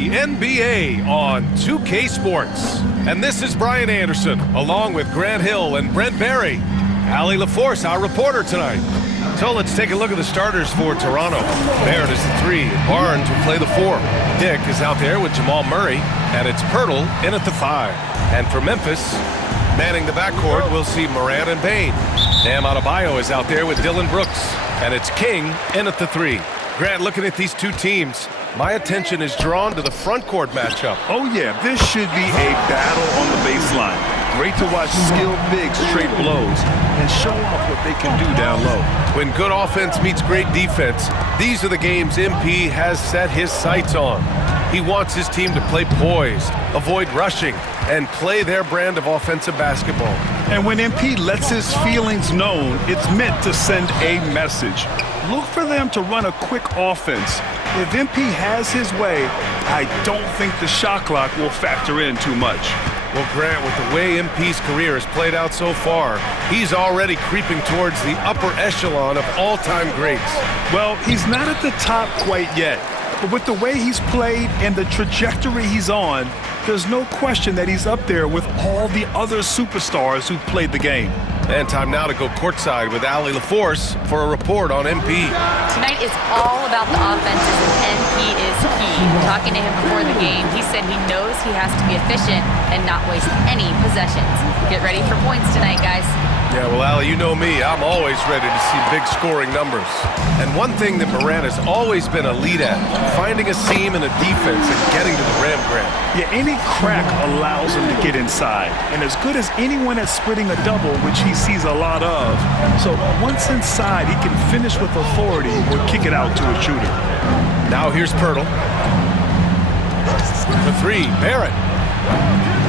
The NBA on 2K Sports. And this is Brian Anderson, along with Grant Hill and Brent Barry. Allie LaForce, our reporter tonight. So let's take a look at the starters for Toronto. Barrett is the 3, Barnes will play the 4. Dick is out there with Jamal Murray, and it's Pirtle in at the 5. And for Memphis, manning the backcourt, we'll see Morant and Bane. Bam Adebayo is out there with Dylan Brooks, and it's King in at the 3. Grant, looking at these two teams, my attention is drawn to the front court matchup. Oh yeah, this should be a battle on the baseline. Great to watch skilled bigs trade blows and show off what they can do down low. When good offense meets great defense, these are the games MP has set his sights on. He wants his team to play poised, avoid rushing, and play their brand of offensive basketball. And when MP lets his feelings known, it's meant to send a message. Look for them to run a quick offense. If MP has his way, I don't think the shot clock will factor in too much. Well, Grant, with the way MP's career has played out so far, he's already creeping towards the upper echelon of all-time greats. Well, he's not at the top quite yet. But with the way he's played and the trajectory he's on, there's no question that he's up there with all the other superstars who played the game. And time now to go courtside with Allie LaForce for a report on MP. Tonight is all about the offenses, and MP is key. Talking to him before the game, he said he knows he has to be efficient and not waste any possessions. Get ready for points tonight, guys. Yeah, well, Allie, you know me. I'm always ready to see big scoring numbers. And one thing that Morant has always been a lead at, finding a seam in a defense and getting to the rim, Grant. Yeah, any crack allows him to get inside. And as good as anyone at splitting a double, which he sees a lot of. So once inside, he can finish with authority or kick it out to a shooter. Now here's Pirtle. The 3, Barrett.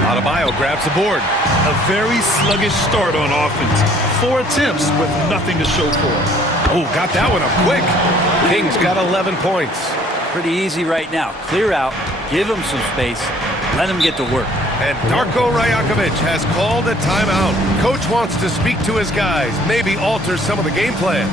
Adebayo grabs the board. A very sluggish start on offense. 4 attempts with nothing to show for it. Oh, got that one up quick. King's got 11 points. Pretty easy right now. Clear out, give him some space, let him get to work. And Darko Rajakovic has called a timeout. Coach wants to speak to his guys, maybe alter some of the game plan.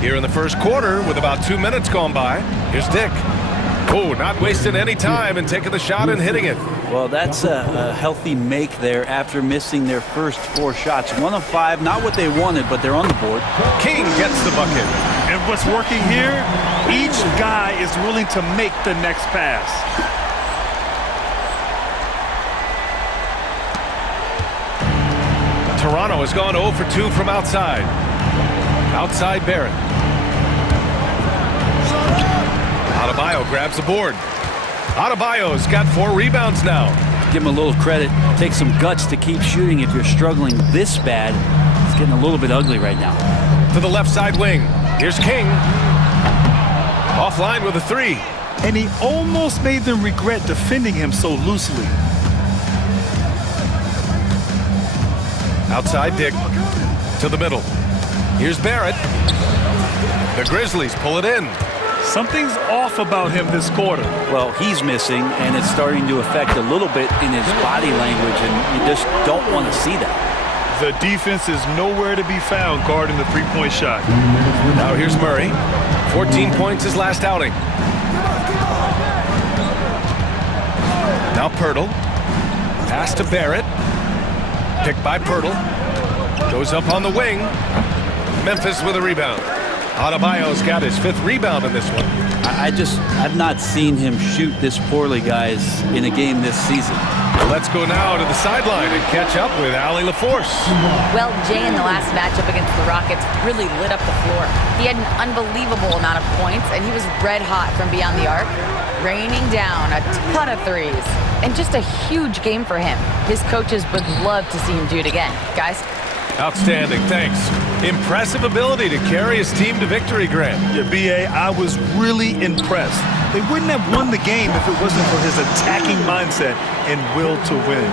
Here in the first quarter, with about 2 minutes gone by, here's Dick. Oh, not wasting any time and taking the shot and hitting it. Well, that's a healthy make there after missing their first 4 shots. 1 of 5, not what they wanted, but they're on the board. King gets the bucket. And what's working here, each guy is willing to make the next pass. Toronto has gone 0 for 2 from outside. Outside Barrett. Adebayo grabs the board. Adebayo's got 4 rebounds now. Give him a little credit. Take some guts to keep shooting if you're struggling this bad. It's getting a little bit ugly right now. To the left side wing. Here's King. Offline with a 3. And he almost made them regret defending him so loosely. Outside Dick. To the middle. Here's Barrett. The Grizzlies pull it in. Something's off about him this quarter. Well, he's missing, and it's starting to affect a little bit in his body language, and you just don't want to see that. The defense is nowhere to be found guarding the three-point shot. Now here's Murray. 14 points his last outing. Now Pirtle. Pass to Barrett. Picked by Pirtle. Goes up on the wing. Memphis with a rebound. Adebayo's got his 5th rebound in this one. I've not seen him shoot this poorly, guys, in a game this season. Let's go now to the sideline and catch up with Allie LaForce. Well, Jay in the last matchup against the Rockets really lit up the floor. He had an unbelievable amount of points, and he was red hot from beyond the arc, raining down a ton of threes. And just a huge game for him. His coaches would love to see him do it again. Guys? Outstanding, thanks. Impressive ability to carry his team to victory, Grant. Yeah, B.A., I was really impressed. They wouldn't have won the game if it wasn't for his attacking mindset and will to win.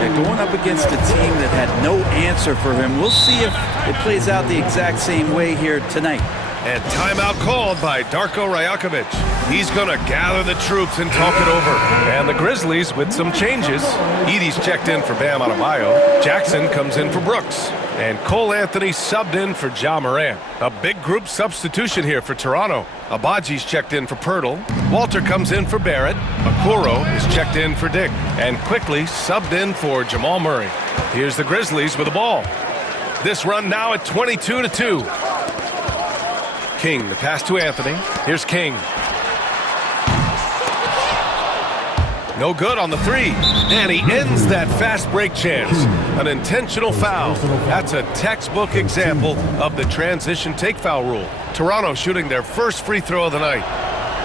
Yeah, going up against a team that had no answer for him. We'll see if it plays out the exact same way here tonight. And timeout called by Darko Rajakovic. He's going to gather the troops and talk it over. And the Grizzlies with some changes. Edey's checked in for Bam Adebayo. Jackson comes in for Brooks. And Cole Anthony subbed in for Ja Morant. A big group substitution here for Toronto. Abaji's checked in for Pirtle. Walter comes in for Barrett. Okoro is checked in for Dick. And quickly subbed in for Jamal Murray. Here's the Grizzlies with the ball. This run now at 22-2. King, the pass to Anthony. Here's King. No good on the three. And he ends that fast break chance. An intentional foul. That's a textbook example of the transition take foul rule. Toronto shooting their first free throw of the night.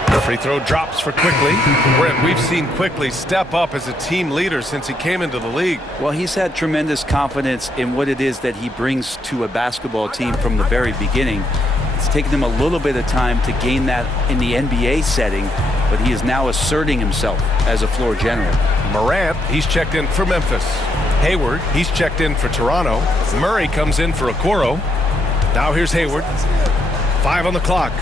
The free throw drops for Quickly. Brent, we've seen Quickly step up as a team leader since he came into the league. Well, he's had tremendous confidence in what it is that he brings to a basketball team from the very beginning. It's taken him a little bit of time to gain that in the NBA setting, but he is now asserting himself as a floor general. Morant, he's checked in for Memphis. Hayward, he's checked in for Toronto. Murray comes in for Okoro. Now here's Hayward. 5 on the clock.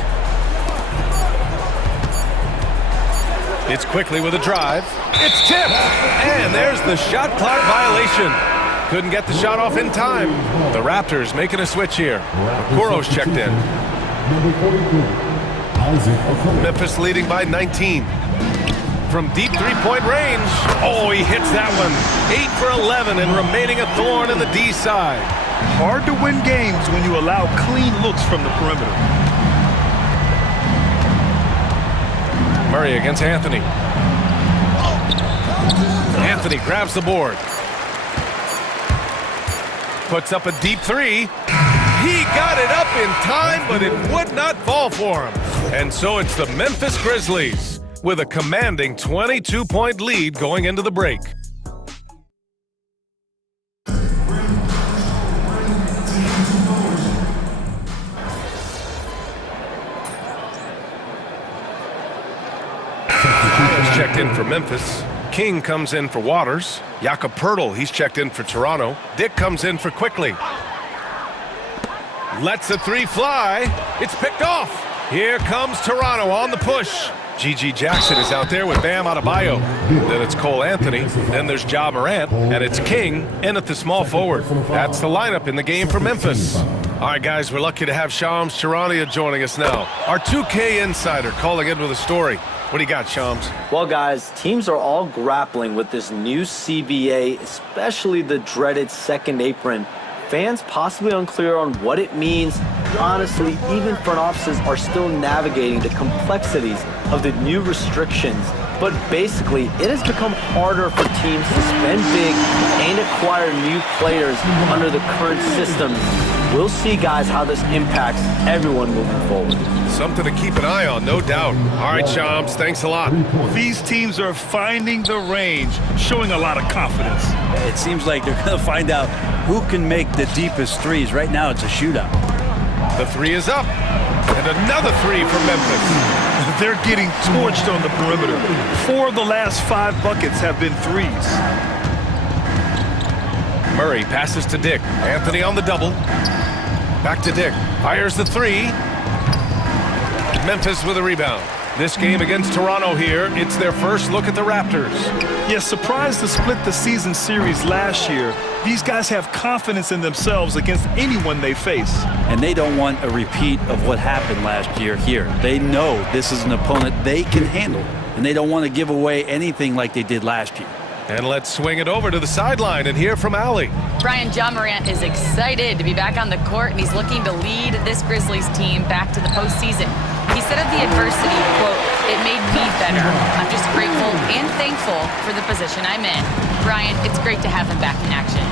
It's Quickly with a drive. It's tipped! And there's the shot clock violation. Couldn't get the shot off in time. The Raptors making a switch here. Okoro's checked in. Memphis leading by 19. From deep three-point range. Oh, he hits that one. 8 for 11 and remaining a thorn in the D side. Hard to win games when you allow clean looks from the perimeter. Murray against Anthony. Anthony grabs the board. Puts up a deep three. He got it up in time, but it would not fall for him. And so it's the Memphis Grizzlies with a commanding 22-point lead going into the break. Checked in for Memphis. King comes in for Waters. Jakob Poeltl, he's checked in for Toronto. Dick comes in for Quickly. Lets the three fly. It's picked off. Here comes Toronto on the push. G.G. Jackson is out there with Bam Adebayo. Then it's Cole Anthony. Then there's Ja Morant. And it's King in at the small forward. That's the lineup in the game for Memphis. All right, guys, we're lucky to have Shams Charania joining us now. Our 2K insider calling in with a story. What do you got, Shams? Well, guys, teams are all grappling with this new CBA, especially the dreaded second apron. Fans possibly unclear on what it means. Honestly, even front offices are still navigating the complexities of the new restrictions. But basically, it has become harder for teams to spend big and acquire new players under the current system. We'll see, guys, how this impacts everyone moving forward. Something to keep an eye on, no doubt. All right, Shams, thanks a lot. These teams are finding the range, showing a lot of confidence. It seems like they're going to find out who can make the deepest threes. Right now, it's a shootout. The three is up. And another three for Memphis. They're getting torched on the perimeter. 4 of the last 5 buckets have been threes. Murray passes to Dick. Anthony on the double. Back to Dick. Fires the three. Memphis with a rebound. This game against Toronto here, it's their first look at the Raptors. Yes, surprised to split the season series last year. These guys have confidence in themselves against anyone they face. And they don't want a repeat of what happened last year here. They know this is an opponent they can handle, and they don't want to give away anything like they did last year. And let's swing it over to the sideline and hear from Allie. Brian, Ja Morant is excited to be back on the court, and he's looking to lead this Grizzlies team back to the postseason. He said of the adversity, quote, It made me better. I'm just grateful and thankful for the position I'm in. Brian, it's great to have him back in action.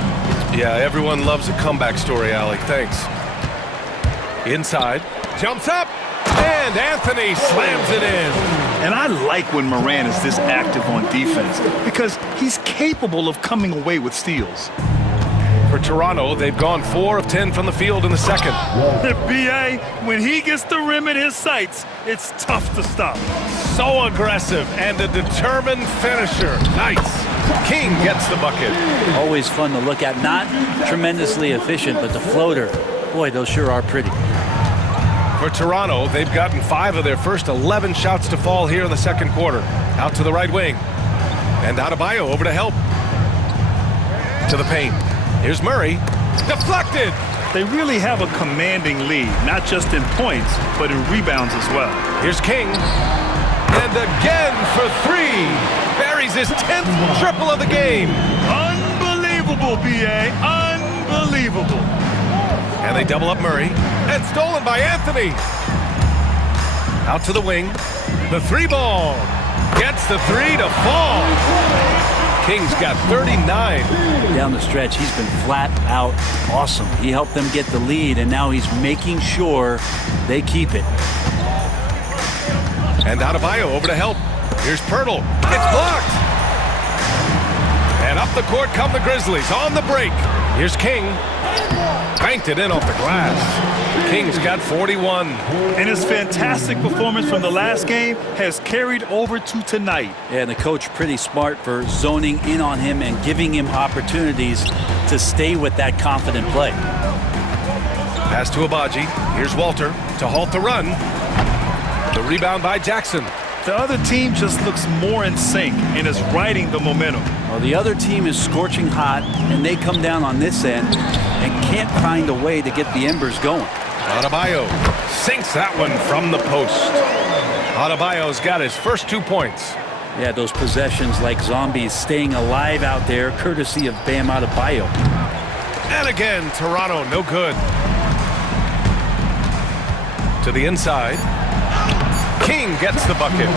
Yeah, everyone loves a comeback story, Allie. Thanks. Inside, jumps up, and Anthony slams it in. And I like when Morant is this active on defense because he's capable of coming away with steals. For Toronto, they've gone 4 of 10 from the field in the second. B.A., when he gets the rim in his sights, it's tough to stop. So aggressive and a determined finisher. Nice. King gets the bucket. Always fun to look at. Not tremendously efficient, but the floater, boy, those sure are pretty. For Toronto, they've gotten 5 of their first 11 shots to fall here in the second quarter. Out to the right wing. And Adebayo over to help. To the paint. Here's Murray. Deflected. They really have a commanding lead, not just in points, but in rebounds as well. Here's King. And again for 3. Buries his 10th triple of the game. Unbelievable, B.A. Unbelievable. And they double up Murray. And stolen by Anthony. Out to the wing. The 3 ball. Gets the 3 to fall. King's got 39. Down the stretch, he's been flat out awesome. He helped them get the lead, and now he's making sure they keep it. And Adebayo over to help. Here's Pirtle. It's blocked. And up the court come the Grizzlies on the break. Here's King. Banked it in off the glass. King's got 41. And his fantastic performance from the last game has carried over to tonight. Yeah, and the coach pretty smart for zoning in on him and giving him opportunities to stay with that confident play. Pass to Abaji. Here's Walter to halt the run. The rebound by Jackson. The other team just looks more in sync and is riding the momentum. Well, the other team is scorching hot, and they come down on this end and can't find a way to get the embers going. Adebayo sinks that one from the post. Adebayo's got his first 2 points. Yeah, those possessions like zombies staying alive out there, courtesy of Bam Adebayo. And again, Toronto no good. To the inside. King gets the bucket.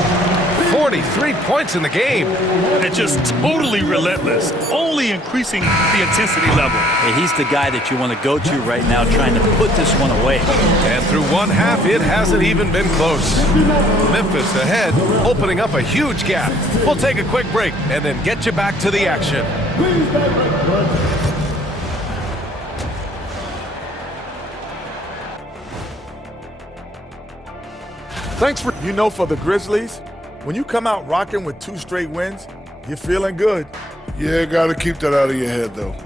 43 points in the game. And just totally relentless, only increasing the intensity level. Yeah, he's the guy that you want to go to right now trying to put this one away. And through one half, it hasn't even been close. Memphis ahead, opening up a huge gap. We'll take a quick break and then get you back to the action. Thanks for, for the Grizzlies, when you come out rocking with 2 straight wins, you're feeling good. Yeah, got to keep that out of your head, though.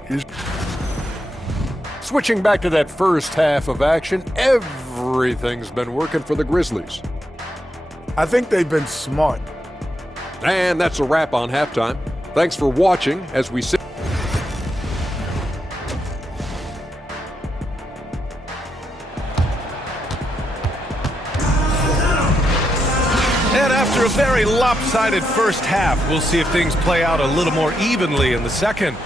Switching back to that first half of action, everything's been working for the Grizzlies. I think they've been smart. And that's a wrap on halftime. Thanks for watching as we sit. And after a very lopsided first half, we'll see if things play out a little more evenly in the second.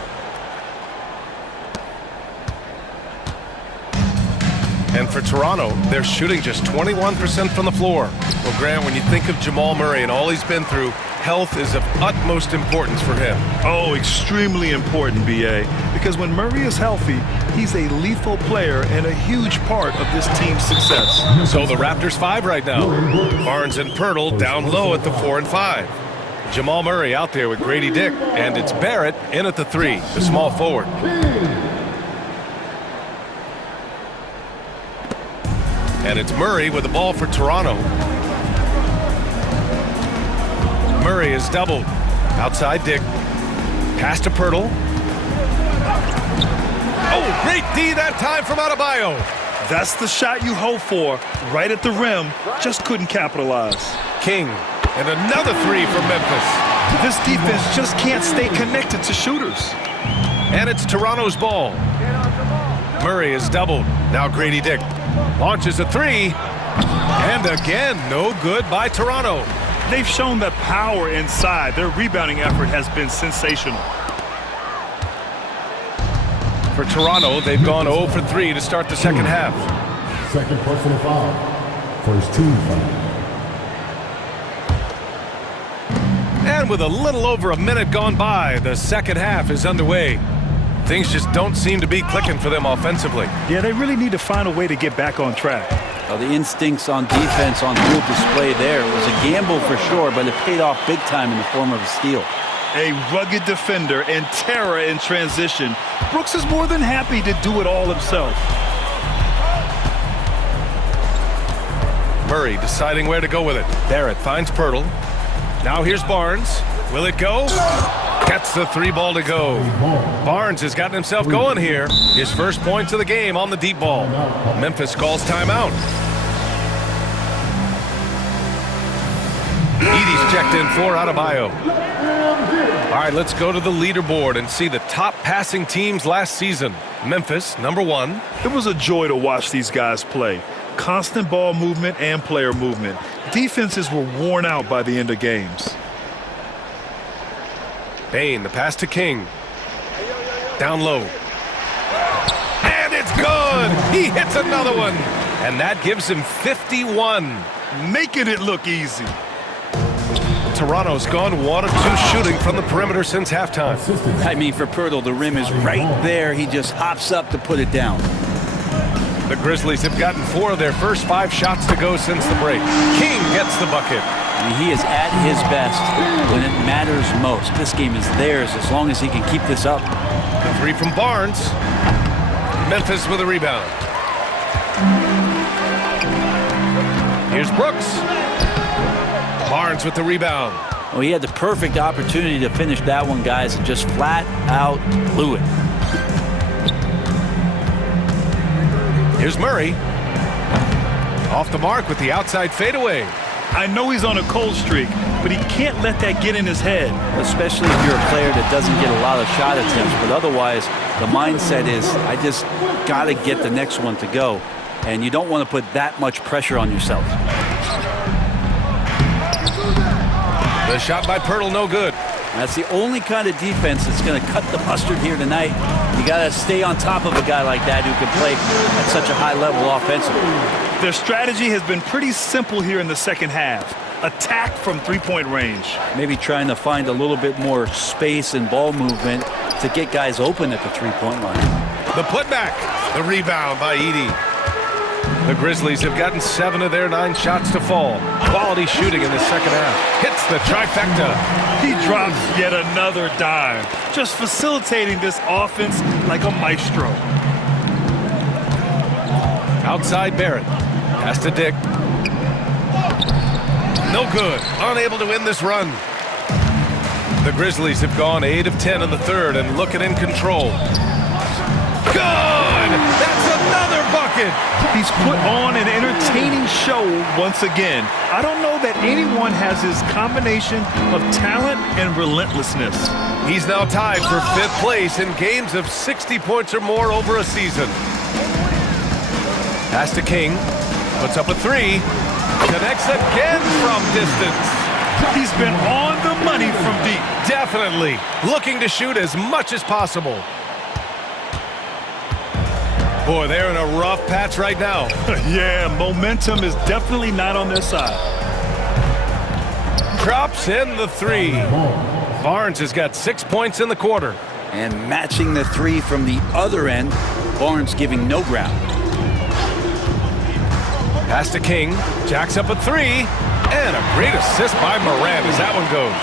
And for Toronto, they're shooting just 21% from the floor. Well, Grant, when you think of Jamal Murray and all he's been through, health is of utmost importance for him. Oh, extremely important, B.A., because when Murray is healthy, he's a lethal player and a huge part of this team's success. So the Raptors 5 right now. Barnes and Pirtle down low at the 4 and 5. Jamal Murray out there with Grady Dick, and it's Barrett in at the 3, the small forward. And it's Murray with the ball for Toronto. Murray is doubled. Outside Dick. Pass to Pirtle. Oh, great D that time from Adebayo. That's the shot you hope for. Right at the rim. Just couldn't capitalize. King. And another 3 for Memphis. This defense just can't stay connected to shooters. And it's Toronto's ball. Murray is doubled. Now Grady Dick launches a 3. And again, no good by Toronto. They've shown that power inside. Their rebounding effort has been sensational. For Toronto, they've gone 0 for 3 to start the second half. Second personal foul. First team foul. And with a little over a minute gone by, the second half is underway. Things just don't seem to be clicking for them offensively. Yeah, they really need to find a way to get back on track. Well, the instincts on defense on full display there. It was a gamble for sure, but it paid off big time in the form of a steal. A rugged defender and terror in transition. Brooks is more than happy to do it all himself. Murray deciding where to go with it. Barrett finds Pirtle. Now here's Barnes. Will it go? Gets the 3 ball to go. Barnes has gotten himself going here. His first points of the game on the deep ball. Memphis calls timeout. Edey's checked in for Adebayo. All right, let's go to the leaderboard and see the top passing teams last season. Memphis, number 1. It was a joy to watch these guys play. Constant ball movement and player movement. Defenses were worn out by the end of games. Bane, the pass to King. Down low. And it's good! He hits another one. And that gives him 51. Making it look easy. Toronto's gone 1 of 2 shooting from the perimeter since halftime. I mean, for Pirtle, the rim is right there. He just hops up to put it down. The Grizzlies have gotten 4 of their first 5 shots to go since the break. King gets the bucket. I mean, he is at his best when it matters most. This game is theirs as long as he can keep this up. The 3 from Barnes. Memphis with a rebound. Here's Brooks. Barnes with the rebound. Well, he had the perfect opportunity to finish that one, guys, and just flat out blew it. Here's Murray. Off the mark with the outside fadeaway. I know he's on a cold streak, but he can't let that get in his head. Especially if you're a player that doesn't get a lot of shot attempts, but otherwise the mindset is I just got to get the next one to go, and you don't want to put that much pressure on yourself. The shot by Pirtle, no good. That's the only kind of defense that's going to cut the mustard here tonight. You got to stay on top of a guy like that who can play at such a high level offensively. Their strategy has been pretty simple here in the second half. Attack from 3-point range. Maybe trying to find a little bit more space and ball movement to get guys open at the 3-point line. The putback. The rebound by Edey. The Grizzlies have gotten 7 of their 9 shots to fall. Quality shooting in the second half. Hits the trifecta. He drops yet another dime. Just facilitating this offense like a maestro. Outside Barrett. Pass to Dick. No good. Unable to win this run. The Grizzlies have gone 8 of 10 in the third and looking in control. Good! That's another bucket! He's put on an entertaining show once again. I don't know that anyone has his combination of talent and relentlessness. He's now tied for 5th place in games of 60 points or more over a season. Pass to King. Puts up a 3. Connects again from distance. He's been on the money from deep. Definitely. Looking to shoot as much as possible. Boy, they're in a rough patch right now. Yeah, momentum is definitely not on their side. Drops in the 3. Barnes has got 6 points in the quarter. And matching the 3 from the other end, Barnes giving no ground. Pass to King. Jacks up a 3. And a great assist by Morant as that one goes.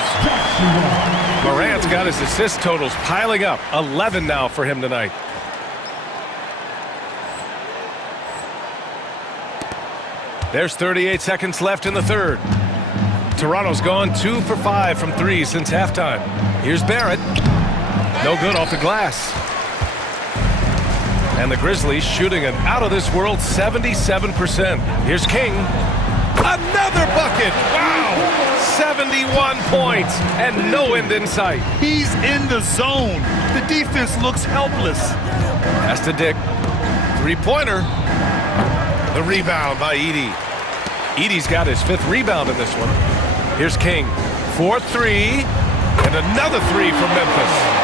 Morant's got his assist totals piling up. 11 now for him tonight. There's 38 seconds left in the third. Toronto's gone 2 for 5 from 3 since halftime. Here's Barrett. No good off the glass. And the Grizzlies shooting an out-of-this-world 77%. Here's King. Another bucket! Wow! 71 points and no end in sight. He's in the zone. The defense looks helpless. Pass to Dick. 3-pointer. The rebound by Edey. Edey's got his 5th rebound in this one. Here's King. 4-3. And another 3 from Memphis.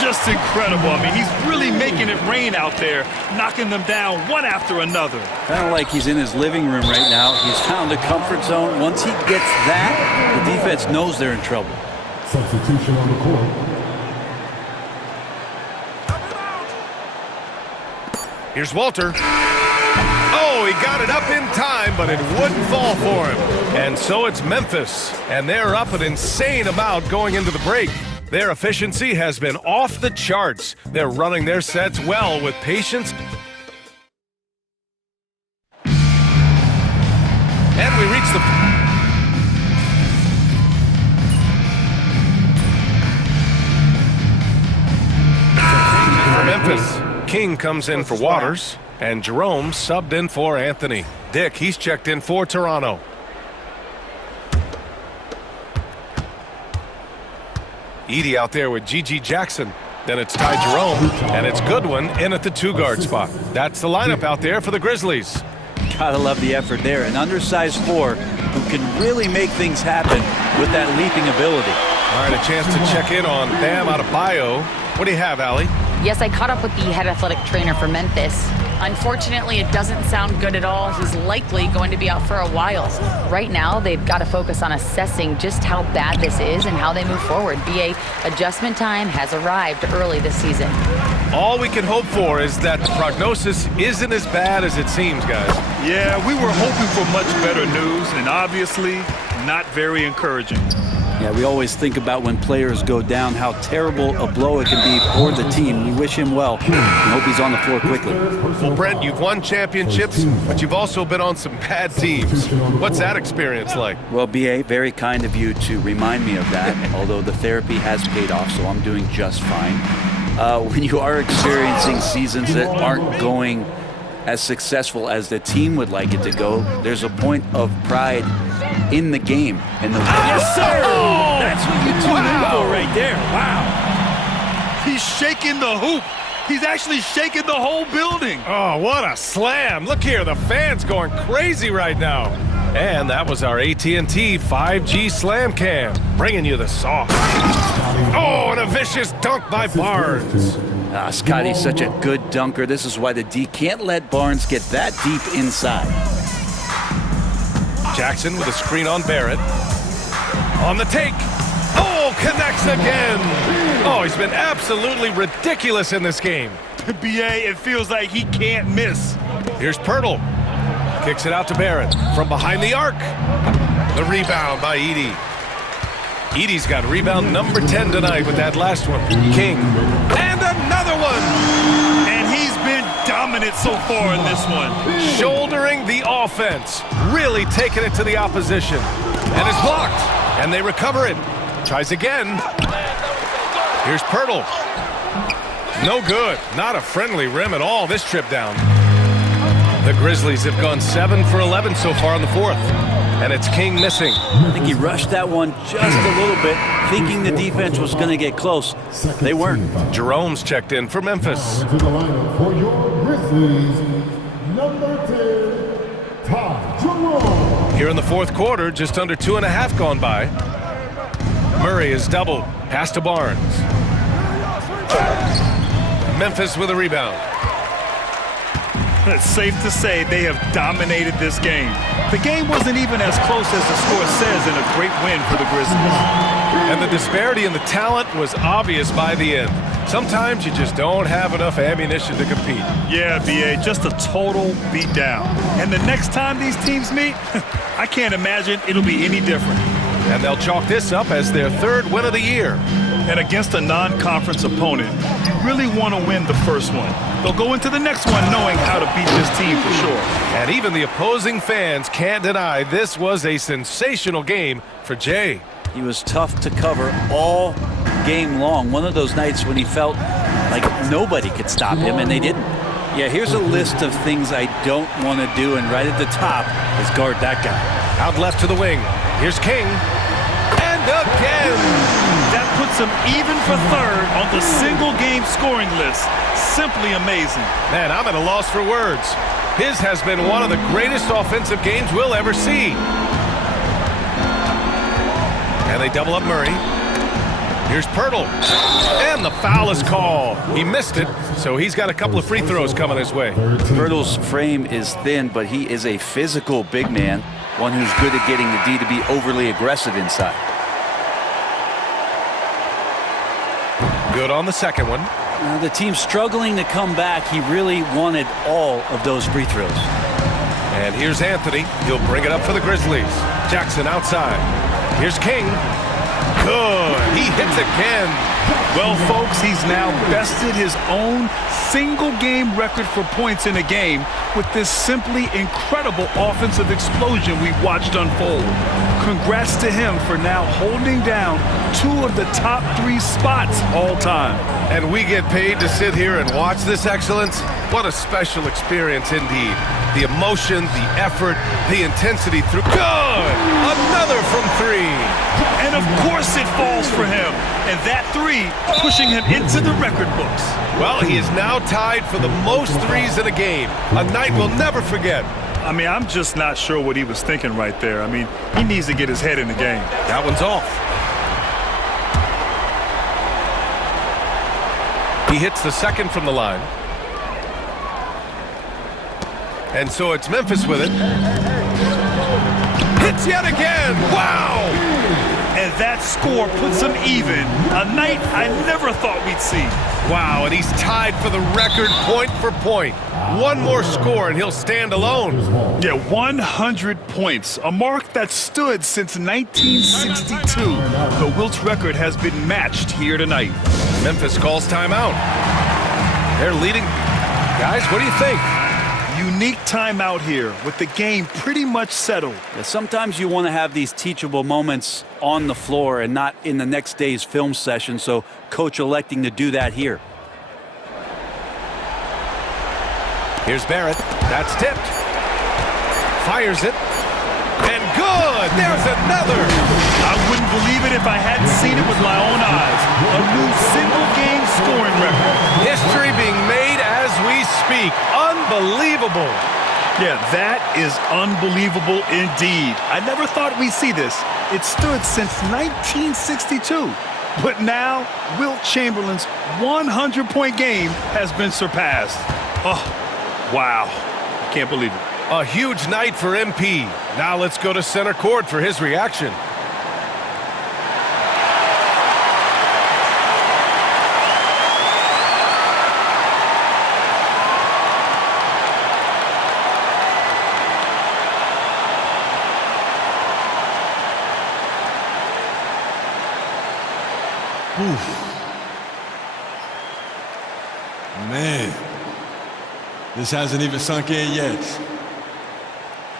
Just incredible. I mean, he's really making it rain out there, knocking them down one after another. Kind of like he's in his living room right now. He's found a comfort zone. Once he gets that, the defense knows they're in trouble. Substitution on the court. Here's Walter. Oh, he got it up in time, but it wouldn't fall for him. And so it's Memphis, and they're up an insane amount going into the break. Their efficiency has been off the charts. They're running their sets well with patience. And we reach the... For Memphis, King comes in for Waters, and Jerome subbed in for Anthony. Dick, he's checked in for Toronto. Edey out there with Gigi Jackson. Then it's Ty Jerome, and it's Goodwin in at the two-guard spot. That's the lineup out there for the Grizzlies. Gotta love the effort there. An undersized four who can really make things happen with that leaping ability. All right, a chance to check in on Bam Adebayo. What do you have, Allie? Yes, I caught up with the head athletic trainer for Memphis. Unfortunately, it doesn't sound good at all. He's likely going to be out for a while. Right now, they've got to focus on assessing just how bad this is and how they move forward. BA adjustment time has arrived early this season. All we can hope for is that the prognosis isn't as bad as it seems, guys. Yeah, we were hoping for much better news, and obviously not very encouraging. Yeah, we always think about when players go down, how terrible a blow it can be for the team. We wish him well. We hope he's on the floor quickly. Well, Brent, you've won championships, but you've also been on some bad teams. What's that experience like? Well, BA, very kind of you to remind me of that, although the therapy has paid off, so I'm doing just fine. When you are experiencing seasons that aren't going as successful as the team would like it to go, there's a point of pride in the game. Yes, sir! Oh! That's what you tune in for right there. Wow. He's shaking the hoop. He's actually shaking the whole building. Oh, what a slam. Look here, the fans going crazy right now. And that was our AT&T 5G Slam Cam, bringing you the sauce. Oh, and a vicious dunk by Barnes. Scotty's such a good dunker. This is why the D can't let Barnes get that deep inside. Jackson with a screen on Barrett. On the take. Oh, connects again. Oh, he's been absolutely ridiculous in this game. BA, it feels like he can't miss. Here's Pirtle. Kicks it out to Barrett from behind the arc. The rebound by Edey. Edey's got rebound number 10 tonight with that last one. King. And another one. And he's been dominant so far in this one. Shouldering the offense. Really taking it to the opposition. And it's blocked. And they recover it. Tries again. Here's Pirtle. No good. Not a friendly rim at all this trip down. The Grizzlies have gone 7 for 11 so far in the fourth. And it's King missing. I think he rushed that one just a little bit, thinking the defense was going to get close. They weren't. Jerome's checked in for Memphis. To the lineup for your Grizzlies, number 10, Ty Jerome. Here in the fourth quarter, just under 2.5 gone by. Murray is doubled. Pass to Barnes. Memphis with a rebound. It's safe to say they have dominated this game. The game wasn't even as close as the score says in a great win for the Grizzlies. And the disparity in the talent was obvious by the end. Sometimes you just don't have enough ammunition to compete. Yeah, BA, just a total beatdown. And the next time these teams meet, I can't imagine it'll be any different. And they'll chalk this up as their third win of the year. And against a non-conference opponent, you really want to win the first one. They'll go into the next one knowing how to beat this team for sure. And even the opposing fans can't deny this was a sensational game for Jay. He was tough to cover all game long. One of those nights when he felt like nobody could stop him, and they didn't. Yeah, here's a list of things I don't want to do, and right at the top is guard that guy. Out left to the wing. Here's King. And again! That puts him even for third on the single-game scoring list. Simply amazing. Man, I'm at a loss for words. His has been one of the greatest offensive games we'll ever see. And they double up Murray. Here's Pirtle. And the foul is called. He missed it, so he's got a couple of free throws coming his way. Pirtle's frame is thin, but he is a physical big man, one who's good at getting the D to be overly aggressive inside. Good on the second one. The team's struggling to come back. He really wanted all of those free throws. And here's Anthony. He'll bring it up for the Grizzlies. Jackson outside. Here's King. Good. He hits again. Well, folks, he's now bested his own single-game record for points in a game with this simply incredible offensive explosion we watched unfold. Congrats to him for now holding down 2 of the top 3 spots all time. And we get paid to sit here and watch this excellence? What a special experience indeed. The emotion, the effort, the intensity through. Good! Another from 3. And of course it falls for him. And that 3 pushing him into the record books. Well, he is now tied for the most threes in a game. A night we'll never forget. I mean, I'm just not sure what he was thinking right there. I mean, he needs to get his head in the game. That one's off. He hits the second from the line. And so it's Memphis with it. Hits yet again. Wow! And that score puts him even. A night I never thought we'd see. Wow, and he's tied for the record point for point. One more score and he'll stand alone. Yeah, 100 points. A mark that stood since 1962. The Wilt record has been matched here tonight. Memphis calls timeout. They're leading. Guys, what do you think? Unique timeout here with the game pretty much settled. Yeah, sometimes you want to have these teachable moments on the floor and not in the next day's film session, so coach electing to do that here. Here's Barrett. That's tipped. Fires it. And good! There's another! I wouldn't believe it if I hadn't seen it with my own eyes. A new single-game scoring record. History being made as we speak. Unbelievable. Yeah, that is unbelievable indeed. I never thought we'd see this. It stood since 1962. But now, Wilt Chamberlain's 100-point game has been surpassed. Oh, wow. I can't believe it. A huge night for MP. Now let's go to center court for his reaction. Man, this hasn't even sunk in yet.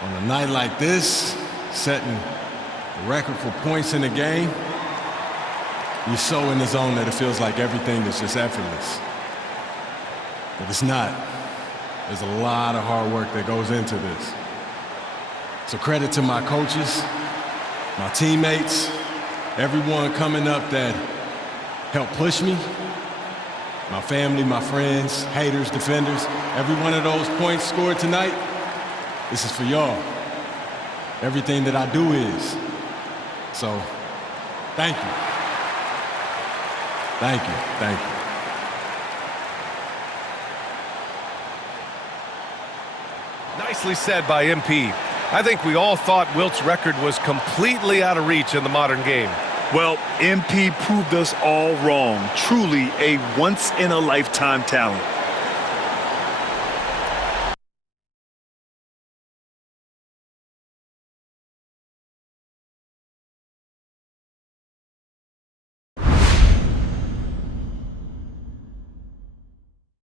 On a night like this, setting a record for points in the game, you're so in the zone that it feels like everything is just effortless. But it's not. There's a lot of hard work that goes into this. So credit to my coaches, my teammates, everyone coming up that helped push me, my family, my friends, haters, defenders. Every one of those points scored tonight, this is for y'all. Everything that I do is. So, thank you. Thank you, thank you. Nicely said by MP. I think we all thought Wilt's record was completely out of reach in the modern game. Well, MP proved us all wrong. Truly a once-in-a-lifetime talent.